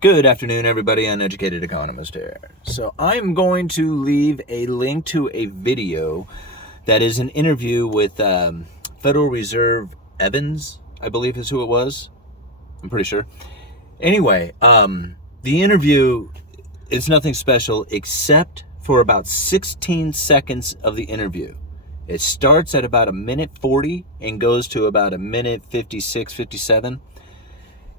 Good afternoon, everybody. Uneducated Economist here. So I'm going to leave a link to a video that is an interview with Federal Reserve Evans, I believe is who it was. I'm pretty sure. Anyway, the interview is nothing special except for about 16 seconds of the interview. It starts at about 1:40 and goes to about 1:56, 57.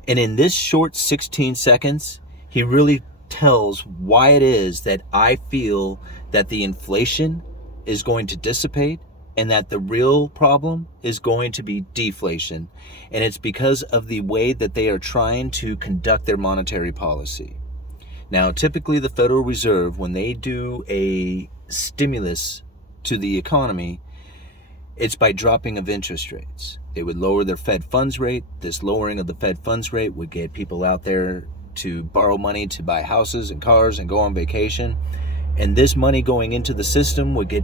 And in this short 16 seconds, he really tells why it is that I feel that the inflation is going to dissipate and that the real problem is going to be deflation. And it's because of the way that they are trying to conduct their monetary policy. Now, typically the Federal Reserve, when they do a stimulus to the economy, it's by dropping of interest rates. They would lower their Fed funds rate. This lowering of the Fed funds rate would get people out there to borrow money to buy houses and cars and go on vacation. And this money going into the system would get,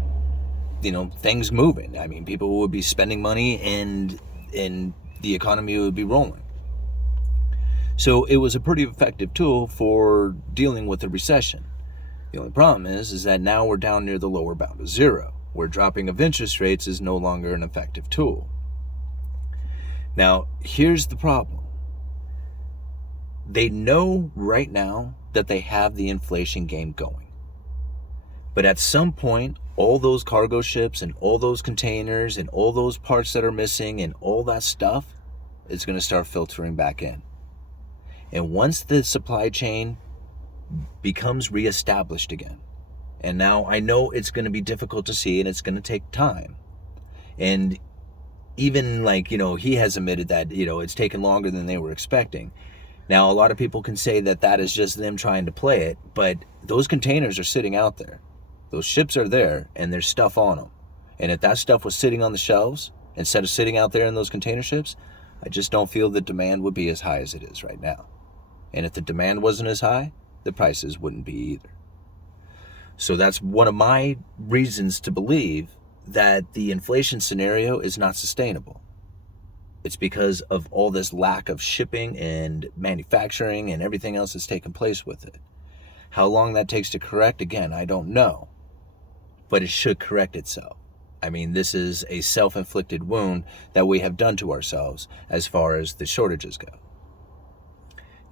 things moving. I mean, people would be spending money and the economy would be rolling. So it was a pretty effective tool for dealing with the recession. The only problem is that now we're down near the lower bound of zero, where dropping of interest rates is no longer an effective tool. Now, here's the problem. They know right now that they have the inflation game going. But at some point, all those cargo ships and all those containers and all those parts that are missing and all that stuff is going to start filtering back in. And once the supply chain becomes reestablished again, and now I know it's going to be difficult to see and it's going to take time. And even he has admitted that, it's taken longer than they were expecting. Now, a lot of people can say that that is just them trying to play it, but those containers are sitting out there. Those ships are there and there's stuff on them. And if that stuff was sitting on the shelves instead of sitting out there in those container ships, I just don't feel the demand would be as high as it is right now. And if the demand wasn't as high, the prices wouldn't be either. So that's one of my reasons to believe that the inflation scenario is not sustainable. It's because of all this lack of shipping and manufacturing and everything else that's taken place with it. How long that takes to correct, again, I don't know. But it should correct itself. I mean, this is a self-inflicted wound that we have done to ourselves as far as the shortages go.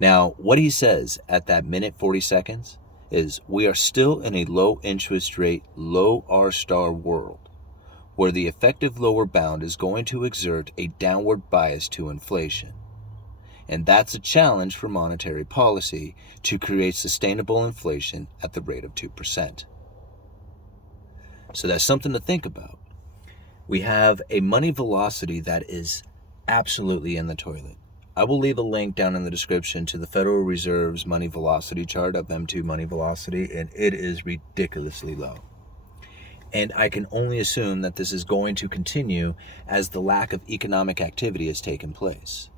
Now, what he says at that 1:40 seconds is we are still in a low interest rate, low R-star world, where the effective lower bound is going to exert a downward bias to inflation. And that's a challenge for monetary policy to create sustainable inflation at the rate of 2%. So that's something to think about. We have a money velocity that is absolutely in the toilet. I will leave a link down in the description to the Federal Reserve's money velocity chart of M2 money velocity, and it is ridiculously low. And I can only assume that this is going to continue as the lack of economic activity has taken place.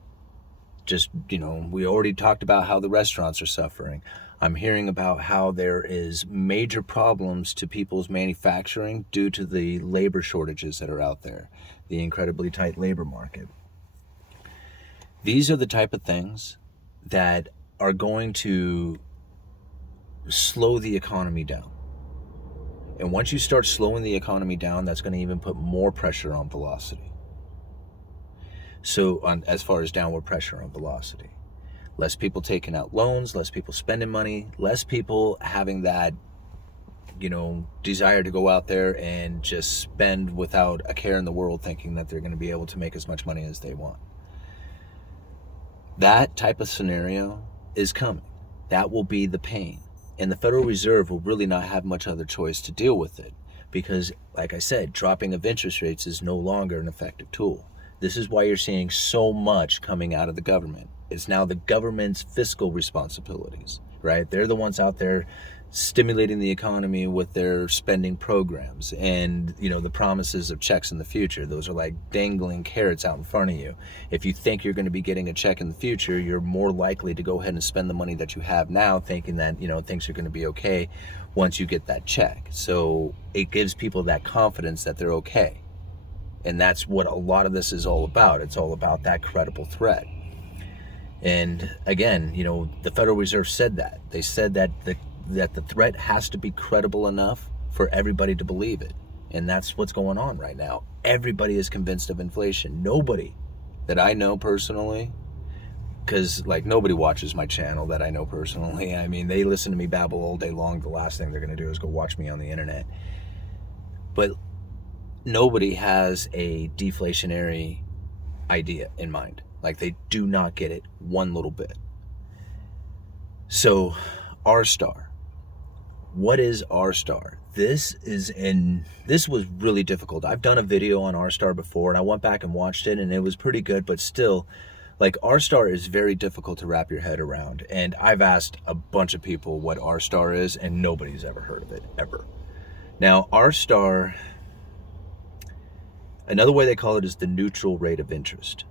Just, we already talked about how the restaurants are suffering. I'm hearing about how there is major problems to people's manufacturing due to the labor shortages that are out there, the incredibly tight labor market. These are the type of things that are going to slow the economy down. And once you start slowing the economy down, that's going to even put more pressure on velocity. So as far as downward pressure on velocity, less people taking out loans, less people spending money, less people having that, desire to go out there and just spend without a care in the world, thinking that they're going to be able to make as much money as they want. That type of scenario is coming. That will be the pain. And the Federal Reserve will really not have much other choice to deal with it because, like I said, dropping of interest rates is no longer an effective tool. This is why you're seeing so much coming out of the government. It's now the government's fiscal responsibilities, right? They're the ones out there stimulating the economy with their spending programs and, the promises of checks in the future. Those are like dangling carrots out in front of you. If you think you're going to be getting a check in the future, you're more likely to go ahead and spend the money that you have now, thinking that, things are going to be okay once you get that check. So it gives people that confidence that they're okay. And that's what a lot of this is all about. It's all about that credible threat. And again, the Federal Reserve said that. They said that the threat has to be credible enough for everybody to believe it. And that's what's going on right now. Everybody is convinced of inflation. Nobody that I know personally, because nobody watches my channel that I know personally. I mean, they listen to me babble all day long. The last thing they're going to do is go watch me on the internet. But nobody has a deflationary idea in mind. They do not get it one little bit. So, R-star. What is R-star? This was really difficult. I've done a video on R-star before, and I went back and watched it, and it was pretty good, but still, R-star is very difficult to wrap your head around. And I've asked a bunch of people what R-star is, and nobody's ever heard of it, ever. Now, R-star, another way they call it is the neutral rate of interest.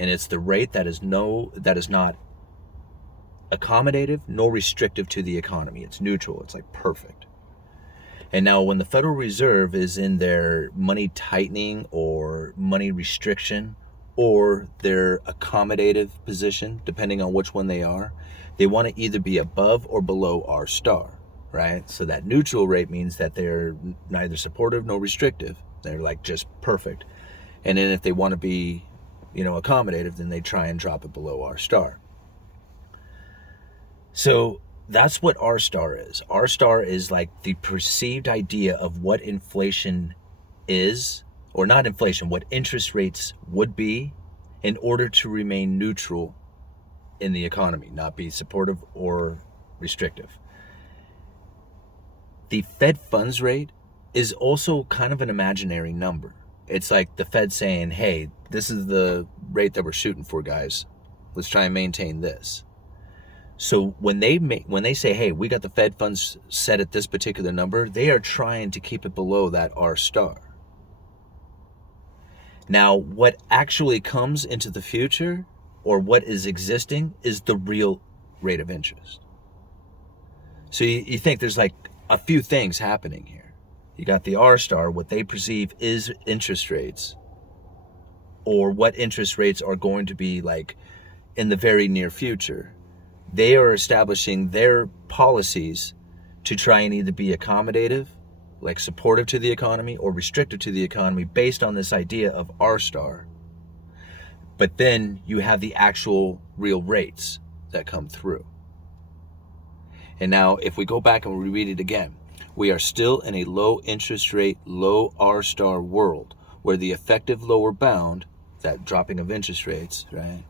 And it's the rate that is not accommodative nor restrictive to the economy. It's neutral. It's perfect. And now when the Federal Reserve is in their money tightening or money restriction or their accommodative position, depending on which one they are, they want to either be above or below R-star, right? So that neutral rate means that they're neither supportive nor restrictive. They're just perfect. And then if they want to be accommodative, then they try and drop it below R-star. So that's what R-star is. R-star is the perceived idea of what inflation is, or not inflation, what interest rates would be in order to remain neutral in the economy, not be supportive or restrictive. The Fed funds rate is also kind of an imaginary number. It's the Fed saying, hey, this is the rate that we're shooting for, guys. Let's try and maintain this. So when they say, hey, we got the Fed funds set at this particular number, they are trying to keep it below that R-star. Now, what actually comes into the future, or what is existing, is the real rate of interest. So you think there's a few things happening here. You got the R-star, what they perceive is interest rates, or what interest rates are going to be in the very near future. They are establishing their policies to try and either be accommodative, supportive to the economy, or restrictive to the economy based on this idea of R-star. But then you have the actual real rates that come through. And now if we go back and we read it again, we are still in a low interest rate, low R-star world where the effective lower bound, that dropping of interest rates, right,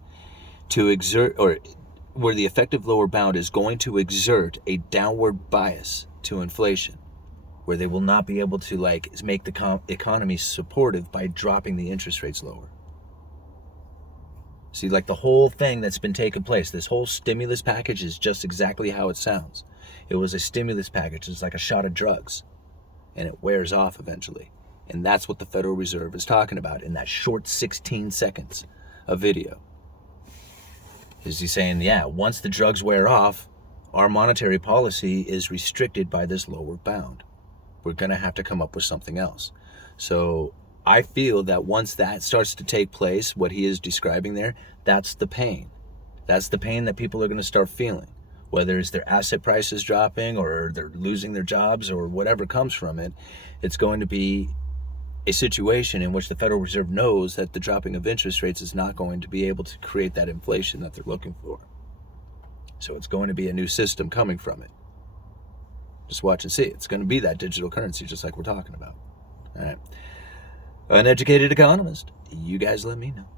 where the effective lower bound is going to exert a downward bias to inflation, where they will not be able to make the economy supportive by dropping the interest rates lower. See, the whole thing that's been taking place, this whole stimulus package is just exactly how it sounds. It was a stimulus package. It's like a shot of drugs, and it wears off eventually. And that's what the Federal Reserve is talking about in that short 16 seconds of video. Is he saying, yeah, once the drugs wear off, our monetary policy is restricted by this lower bound. We're going to have to come up with something else. So I feel that once that starts to take place, what he is describing there, that's the pain. That's the pain that people are going to start feeling. Whether it's their asset prices dropping or they're losing their jobs or whatever comes from it, it's going to be a situation in which the Federal Reserve knows that the dropping of interest rates is not going to be able to create that inflation that they're looking for. So it's going to be a new system coming from it. Just watch and see. It's going to be that digital currency, just like we're talking about. All right. Uneducated Economist. You guys let me know.